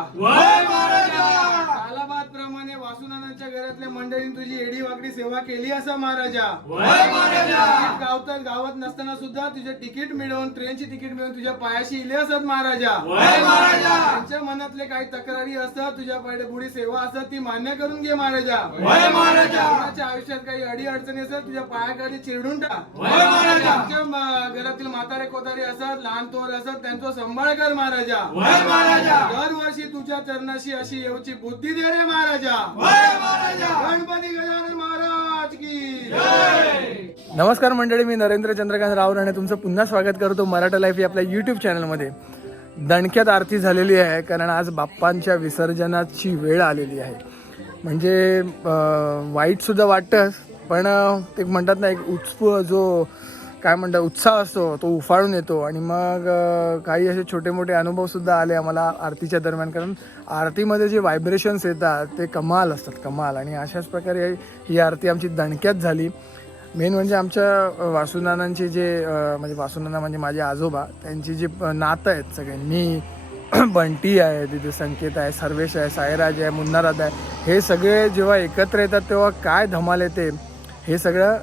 महाराजा वय महाराजा कालाबाद प्रमाणे वासुनानाच्या घरातल्या मंडळींनी तुझी एडी वाकडी सेवा केली असं महाराजा? तिकीट गावतात गावात नसताना सुद्धा तुझे तिकीट मिळवून ट्रेनची तिकीट मिळवून तुझ्या पायाशी इले असत महाराजा. त्यांच्या मनातले काही तक्रारी असतात तुझ्या पायडे बुडी सेवा असतात ती मान्य करून घे महाराजा. वय महाराजा! कोणाच्या आयुष्यात काही अडी अडचणी असतात तुझ्या पायाखाली चिरडून टाक. तुमच्या घरातील म्हातारे कोतारे असतात लहान तोर असतात त्यांचा सांभाळ कर महाराजा! दरवर्षी तुझ्या चरणाशी अशी येऊची बुद्धी दे रे महाराजा. गणपती गजानन महाराज की नमस्कार मंडळी मी नरेंद्र चंद्रकांत राव राणे तुमचं पुन्हा स्वागत करतो मराठा लाईफ या आपल्या युट्यूब चॅनलमध्ये दणक्यात आरती झालेली आहे कारण आज बाप्पांच्या विसर्जनाची वेळ आलेली आहे. म्हणजे वाईटसुद्धा वाटतंच पण ते म्हणतात ना एक उत्स्फू जो काय म्हणतात उत्साह असतो तो उफाळून येतो. आणि मग काही असे छोटे मोठे अनुभवसुद्धा आले आम्हाला आरतीच्या दरम्यान. कारण आरतीमध्ये जे व्हायब्रेशन्स येतात ते कमाल असतात कमाल. आणि अशाच प्रकारे ही आरती आमची दणक्यात झाली. मेन म्हणजे आमच्या वासुनानांचे जे म्हणजे वासुनाना म्हणजे माझे आजोबा त्यांची जी नातं आहेत सगळे मी बंटी आहे तिथे संकेत आहे सर्वेश आहे साईराज आहे मुन्नाराज आहे हे सगळे जेव्हा एकत्र येतात तेव्हा काय धमाल येते हे सगळं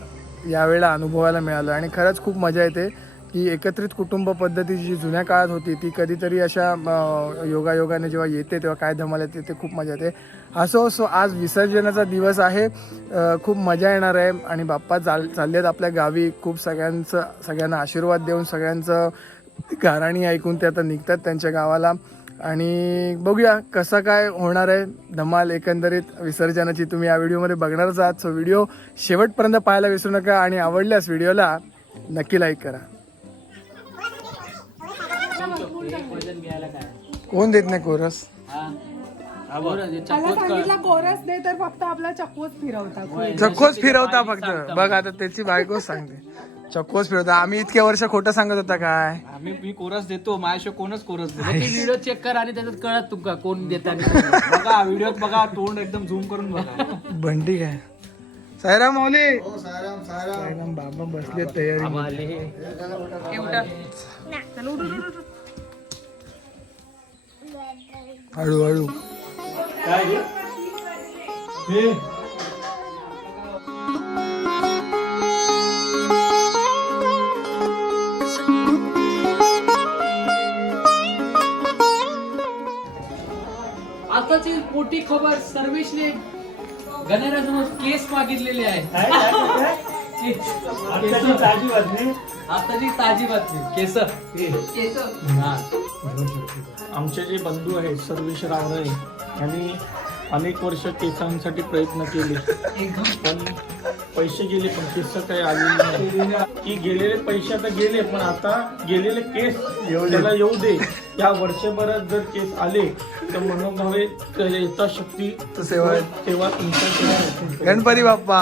यावेळेला अनुभवायला मिळालं. आणि खरंच खूप मजा येते की एकत्रित कुटुंब पद्धती जी जुन्या काळात होती ती कधीतरी अशा योगायोगाने जेव्हा येते तेव्हा काय धमाल येते ते खूप मजा येते. असो असो आज विसर्जनाचा दिवस आहे. खूप मजा येणार आहे. आणि बाप्पा चाल चालले आहेत आपल्या गावी. खूप सगळ्यांचं सगळ्यांना आशीर्वाद देऊन सगळ्यांचं गाराणी ऐकून ते आता निघतात त्यांच्या गावाला. आणि बघूया कसं काय होणार आहे धमाल एकंदरीत विसर्जनाची. तुम्ही या व्हिडिओमध्ये बघणारच आहात. सो व्हिडिओ शेवटपर्यंत पाहायला विसरू नका आणि आवडल्यास व्हिडिओला नक्की लाईक करा. कोण देत नाही कोरस? कोरस दे तर फक्त आपला चक्कूच फिरवता. चक्कोच फिरवता फक्त. बघ आता त्याची बायकोच सांगते. चक्कोच फिरवता. आम्ही इतक्या वर्ष खोटं सांगत होता काय? आम्ही मी कोरस देतो माझ्याशिवाय कोणच कोरस देतो व्हिडिओ चेक कर आणि त्याच्यात कळत तुमका कोण देतात बघा व्हिडिओत बघा तोंड एकदम झूम करून बघा. बंटी काय? सायराम माऊली. हो सायराम बाबा बसले तयारी हळू खबर सर्वेशने गणेरासमोर केस मागितलेले आहे. आताची ताजी बातमी. केस. हा. आमचे जे बंधू आहेत सर्वेश रावळे यांनी अनेक वर्ष केसांसाठी प्रयत्न केले. पण पैसे गेले पण केस काही आलेले नाही. की गेलेले पैसे आता गेले पण आता गेलेले केस त्याला येऊ दे. या वर्षभरात जर केस आले तर मनोभावे सेवा तेव्हा तुमच्या सेवा होतील. गणपती बाप्पा.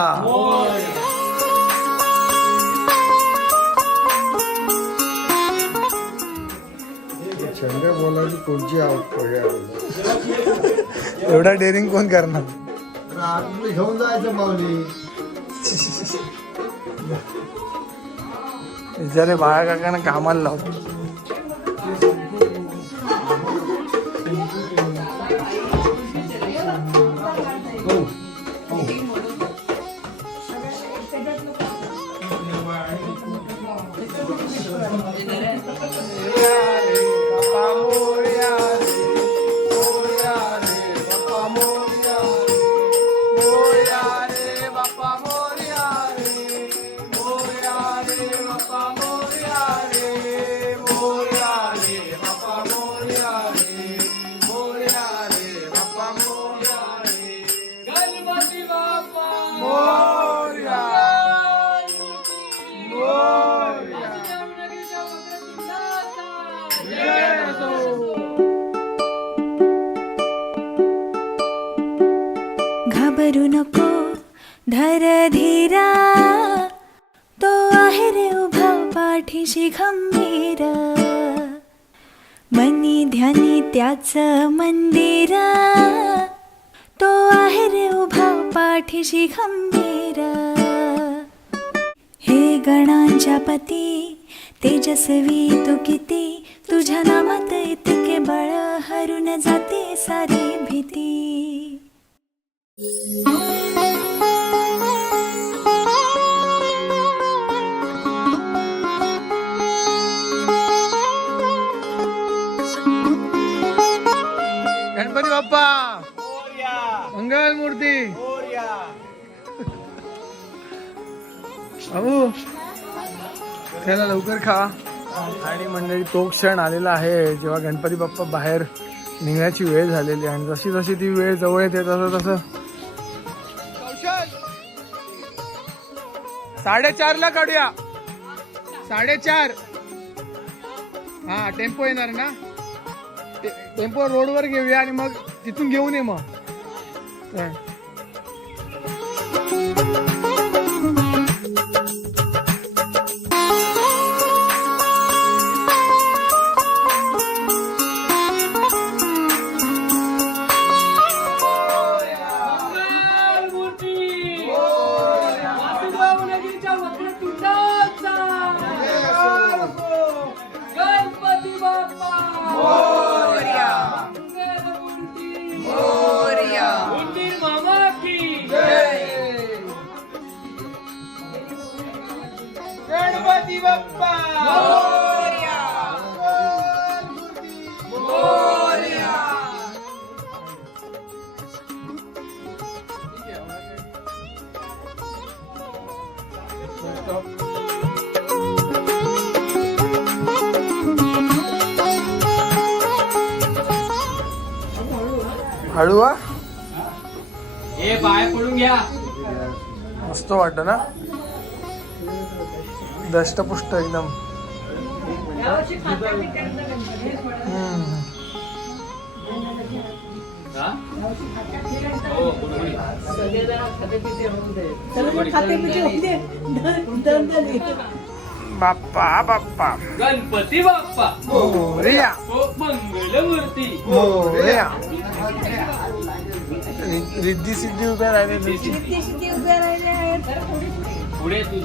बोलायची कोणची एवढा डेअरिंग कोण करणार? आतमध्ये घेऊन जायचं माऊली. विचारे बाळा काकांना कामाला लावतो धर धीरा तो आहे रे उभा पाठीशी खंबीर मनी ध्यानी त्याच मंदिर. तो आहे रे उभा पाठीशी खंबीर हे गणांच्या पती तेजस्वी तू किती? तुझ्या नामात इतके बळ हरून जाते सारी भीती. गणपती बाप्पा मंगल मूर्ती त्याला लवकर खा. आणि मंडळी तो क्षण आलेला आहे जेव्हा गणपती बाप्पा बाहेर निघण्याची वेळ झालेली आहे. आणि जशी जशी ती वेळ जवळ येते तसं तसं. साडेचार ला काढूया. साडेचार. हा टेम्पो येणार ना? टेम्पो रोडवर घेऊया आणि मग तिथून घेऊन ये मग. हळू हा? हे पाय पडून घ्या. मस्त वाटत ना? दष्टपुष्ट एकदम. बाप्पा बाप्पा. गणपती बाप्पा. मोरया. हो मंगलमूर्ती. मोरया. रिद्धी सिद्धी उभ्या राहिले पुढे तू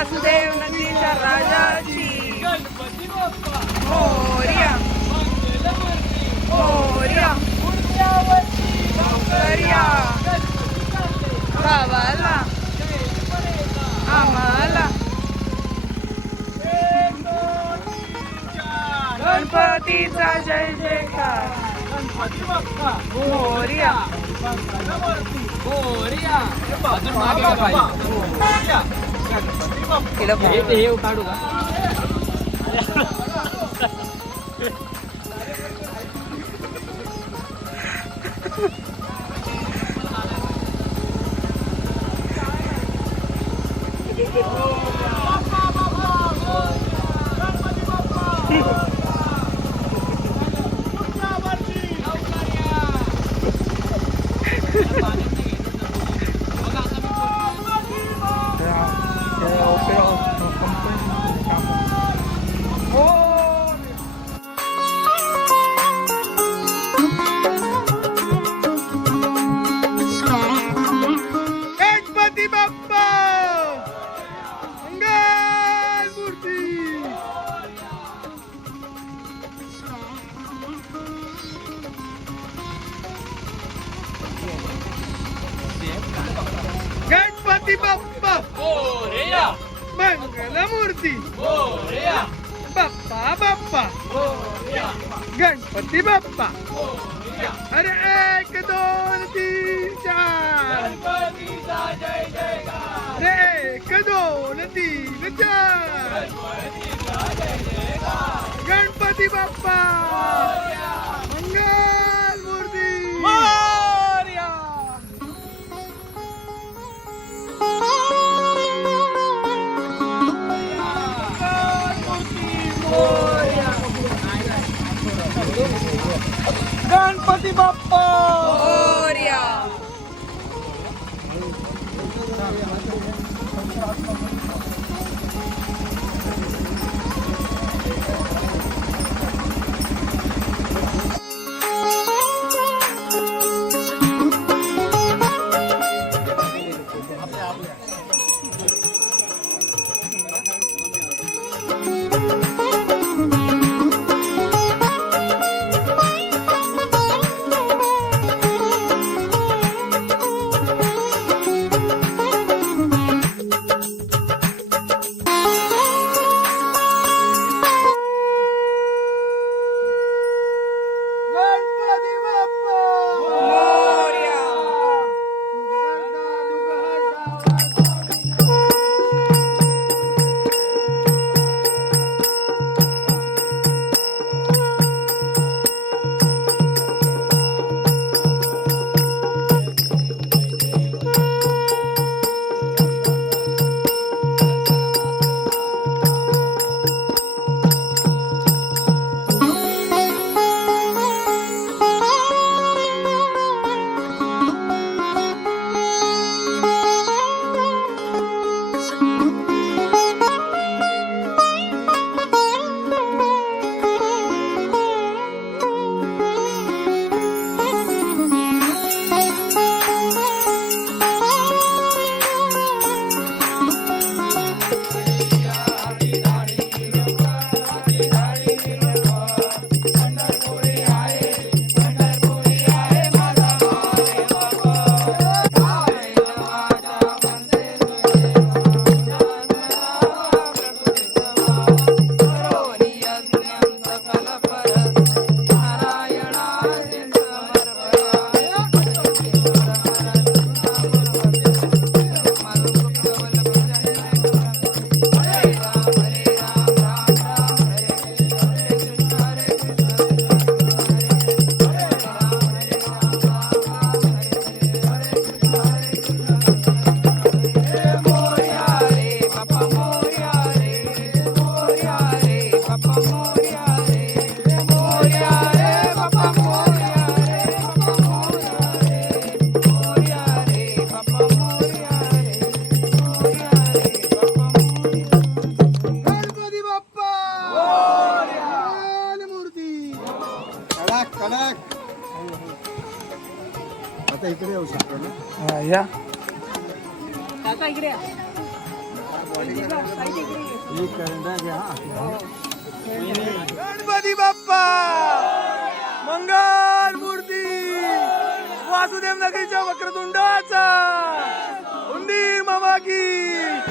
वासुदेव नदीच्या राजाची. मोर्या. मोर्या. मोर्या. गावाला आम्हाला. गणपतीचा जय जयकार. गणपती बाप्पा मोर्या. मोरया. गणपती बाप्पा चार गणपती बाप्पा! मंगल मूर्ती! गणपती बाप्पा! गणपती या. गणपती बाप्पा! मंगल मूर्ती! वासुदेव नगरीच्या वक्रतुंडाचा! उंदीर मामा की!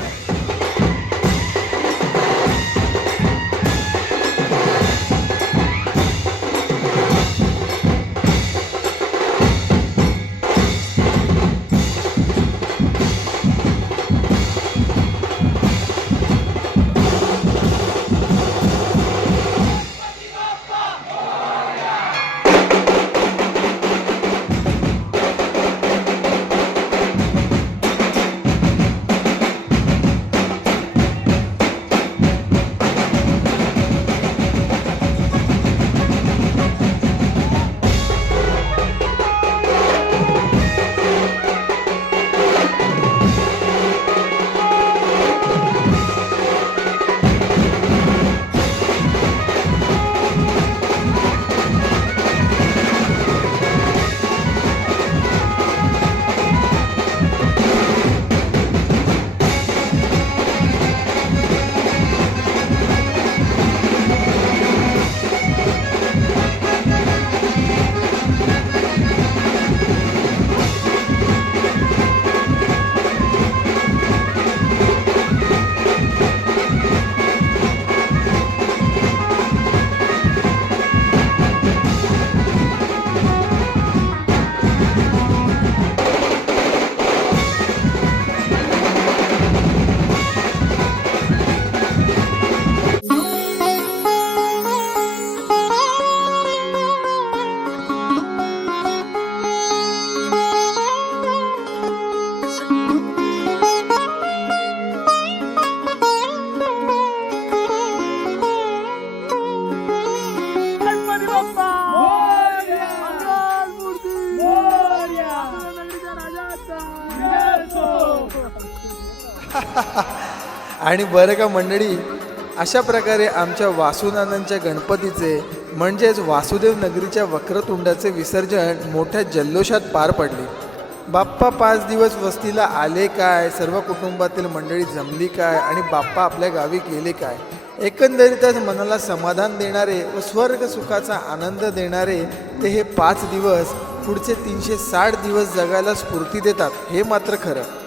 आणि बरं का मंडळी अशा प्रकारे आमच्या वासुनानांच्या गणपतीचे म्हणजेच वासुदेव नगरीच्या वक्रतुंडाचे विसर्जन मोठ्या जल्लोषात पार पडले. बाप्पा पाच दिवस वस्तीला आले काय? सर्व कुटुंबातील मंडळी जमली काय? आणि बाप्पा आपल्या गावी गेले काय? एकंदरीतच मनाला समाधान देणारे व स्वर्ग सुखाचा आनंद देणारे ते हे पाच दिवस पुढचे तीनशे साठ दिवस जगायला स्फूर्ती देतात हे मात्र खरं.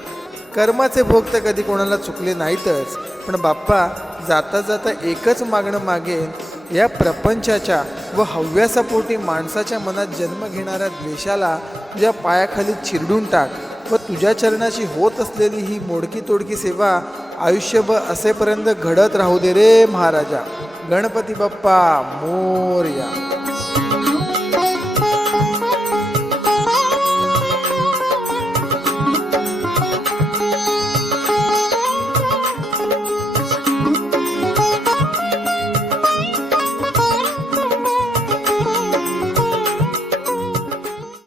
कर्माचे भोग तर कधी कोणाला चुकले नाहीतच. पण बाप्पा जाता जाता एकच मागणं मागेन या प्रपंचाच्या व हव्यासापोटी माणसाच्या मनात जन्म घेणाऱ्या द्वेषाला तुझ्या पायाखाली चिरडून टाक व तुझ्या चरणाची होत असलेली ही मोडकी तोडकी सेवा आयुष्यभर असेपर्यंत घडत राहू दे रे महाराजा. गणपती बाप्पा मोरया.